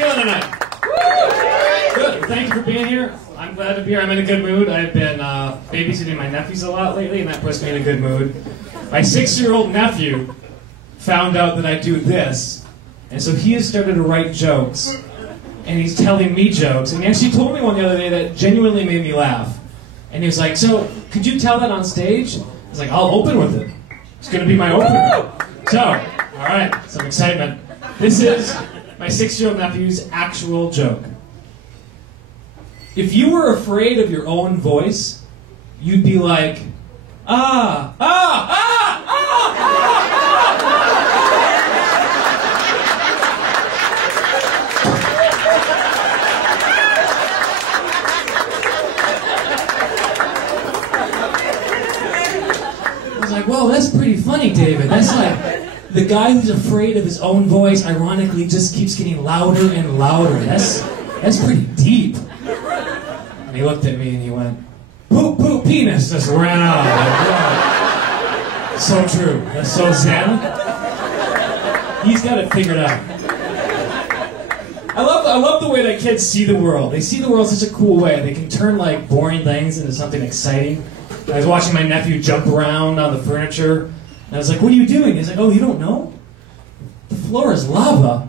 feeling tonight? Good. Thank you for being here. I'm glad to be here. I'm in a good mood. I've been babysitting my nephews a lot lately, and that puts me in a good mood. My 6-year-old nephew found out that I do this, and so he has started to write jokes, and he's telling me jokes. And he actually told me one the other day that genuinely made me laugh. And he was like, "So, could you tell that on stage?" I was like, "I'll open with it. It's going to be my opener." So, all right, some excitement. This is my 6-year-old nephew's actual joke. If you were afraid of your own voice, you'd be like, ah, ah, ah, ah, ah, ah. I was like, whoa, that's pretty funny, David. That's like the guy who's afraid of his own voice, ironically, just keeps getting louder and louder. That's pretty deep. And he looked at me and he went, "Poop, poop, penis," just ran out. Like, wow. So true. That's so zen. He's got it figured out. I love the way that kids see the world. They see the world such a cool way. They can turn like boring things into something exciting. I was watching my nephew jump around on the furniture, and I was like, "What are you doing?" He's like, "Oh, you don't know? The floor is lava.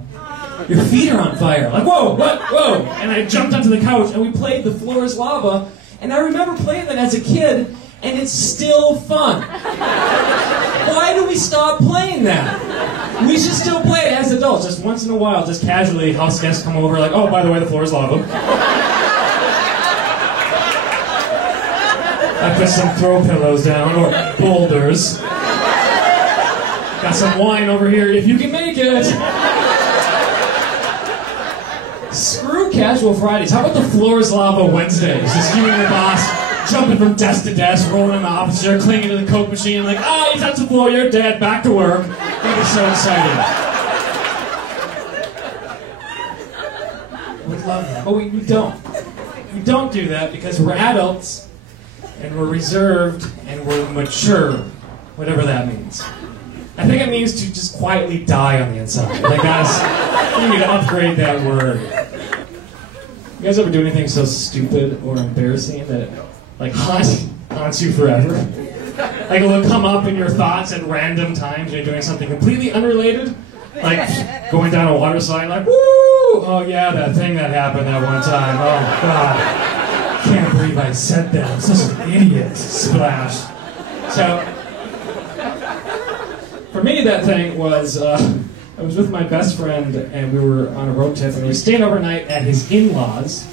Your feet are on fire." Like, whoa, what, whoa. And I jumped onto the couch and we played The Floor is Lava. And I remember playing that as a kid, and it's still fun. Why do we stop playing that? We should still play it as adults, just once in a while, just casually, house guests come over like, "Oh, by the way, the floor is lava." I put some throw pillows down, or boulders. Got some wine over here, if you can make it. Screw casual Fridays. How about the floor is lava Wednesdays? Just you and your boss jumping from desk to desk, rolling in the office chair, clinging to the Coke machine, like, "Oh, you touched the floor, you're dead, back to work." That was so exciting. We'd love that. But we don't. We don't do that because we're adults, and we're reserved, and we're mature, whatever that means. I think it means to just quietly die on the inside. Like, guys, you need to upgrade that word. You guys ever do anything so stupid or embarrassing that, like, haunts you forever? Like, it'll come up in your thoughts at random times. You're doing something completely unrelated, like going down a water slide, like, "Woo! Oh yeah, that thing that happened that one time. Oh God, can't believe I said that. I'm such an idiot." Splash. So, for me, that thing was, I was with my best friend, and we were on a road trip, and we were staying overnight at his in-laws.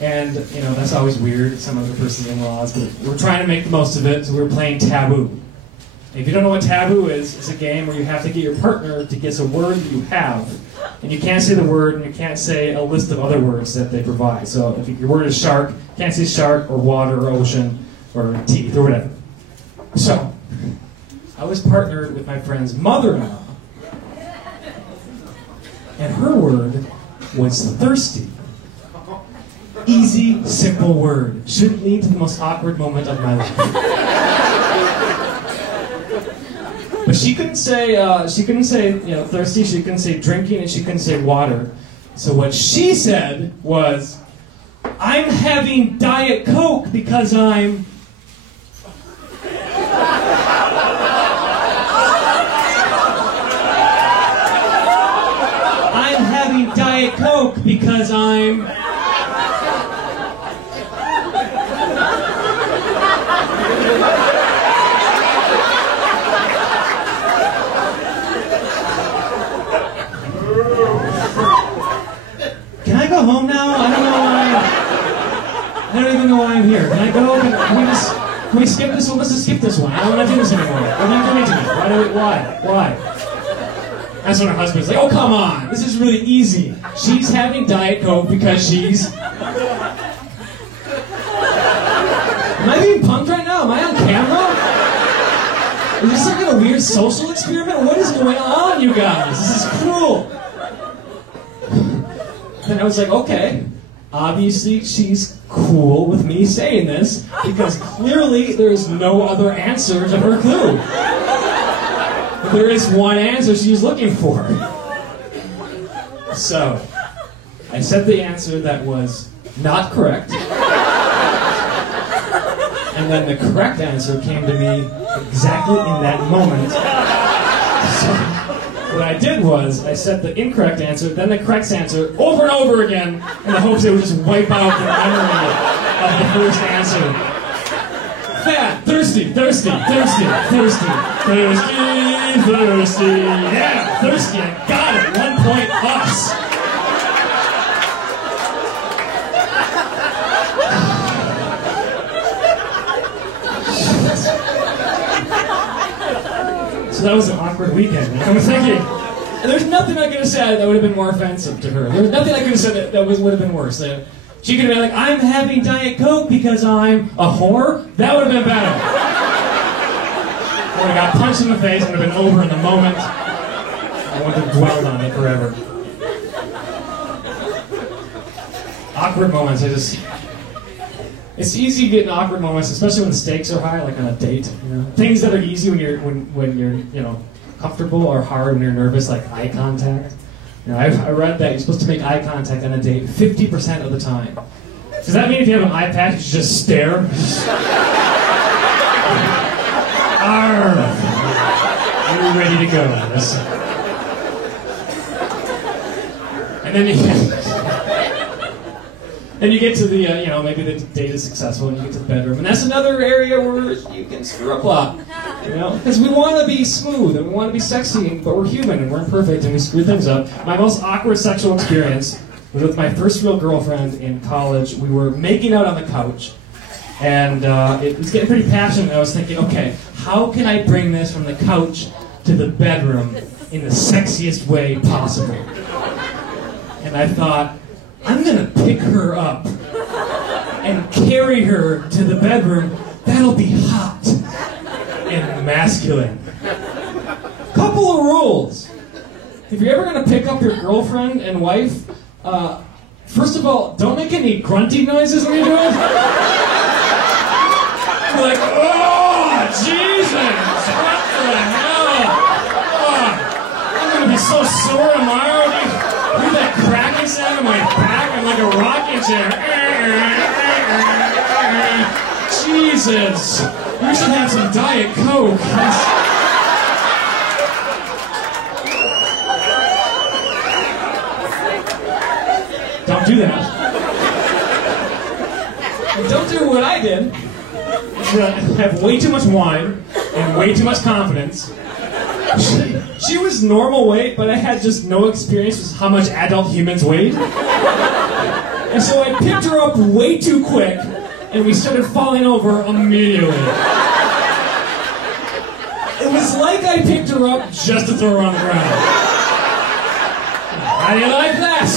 And, you know, that's always weird, some other person's in-laws, but we're trying to make the most of it, so we were playing Taboo. And if you don't know what Taboo is, it's a game where you have to get your partner to guess a word that you have. And you can't say the word, and you can't say a list of other words that they provide. So if your word is shark, you can't say shark, or water, or ocean, or teeth, or whatever. So, I was partnered with my friend's mother-in-law, and her word was thirsty. Easy, simple word. Shouldn't lead to the most awkward moment of my life. But she couldn't say, thirsty, she couldn't say drinking, and she couldn't say water. So what she said was, "I'm having Diet Coke because I'm..." Diet Coke because I'm... Can I go home now? I don't even know why I'm here. Can I go? Can we skip this one? Let's just skip this one. I don't want to do this anymore. What are you doing to me? Why? That's when her husband's like, "Oh, come on, this is really easy. She's having Diet Coke because she's..." Am I being punked right now? Am I on camera? Is this some kind of weird social experiment? What is going on, you guys? This is cruel. Then I was like, okay, obviously she's cool with me saying this because clearly there is no other answer to her clue. There is one answer she's looking for. So, I said the answer that was not correct. And then the correct answer came to me exactly in that moment. So what I did was, I said the incorrect answer, then the correct answer, over and over again, in the hopes it would just wipe out the memory of the first answer. Fat, thirsty, thirsty, thirsty, thirsty, thirsty, thirsty. Yeah, thirsty, I got it. 1 point us. So that was an awkward weekend. I'm thinking, there's nothing I could have said that would have been more offensive to her. There was nothing I could have said that would have been worse. She could have been like, I'm having Diet Coke because I'm a whore. That would have been better. I would have got punched in the face and it would have been over in the moment. I wouldn't have dwelled on it forever. Awkward moments, it's easy to get in awkward moments, especially when the stakes are high, like on a date. You know? Things that are easy when you're comfortable are hard when you're nervous, like eye contact. You know, I read that you're supposed to make eye contact on a date 50% of the time. Does that mean if you have an eye patch, you should just stare? You're ready to go. And then you get to the, maybe the date is successful and you get to the bedroom. And that's another area where you can screw up a lot. Because we want to be smooth and we want to be sexy, but we're human and we're imperfect and we screw things up. My most awkward sexual experience was with my first real girlfriend in college. We were making out on the couch and it was getting pretty passionate. I was thinking, okay, how can I bring this from the couch to the bedroom in the sexiest way possible? And I thought, I'm gonna pick her up and carry her to the bedroom. That'll be hot and masculine. Couple of rules. If you're ever gonna pick up your girlfriend and wife, first of all, don't make any grunty noises when you do it. You're like, oh, Jesus, what the hell? Oh, I'm gonna be so sore tomorrow. Hear that cracking sound in my back? I'm like a rocking chair. Jesus, you should have some Diet Coke. Don't do that. And don't do what I did. Have way too much wine and way too much confidence. She was normal weight, but I had just no experience with how much adult humans weighed. And so I picked her up way too quick, and we started falling over immediately. It was like I picked her up just to throw her on the ground. How do you like that?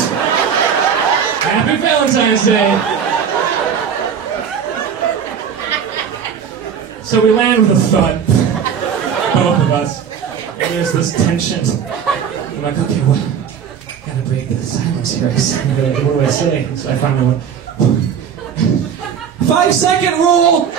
Happy Valentine's Day. So we land with a thud, both of us. And there's this tension. I'm like, okay, well, gotta break the silence here. What do I say? So I finally went, 5-second rule!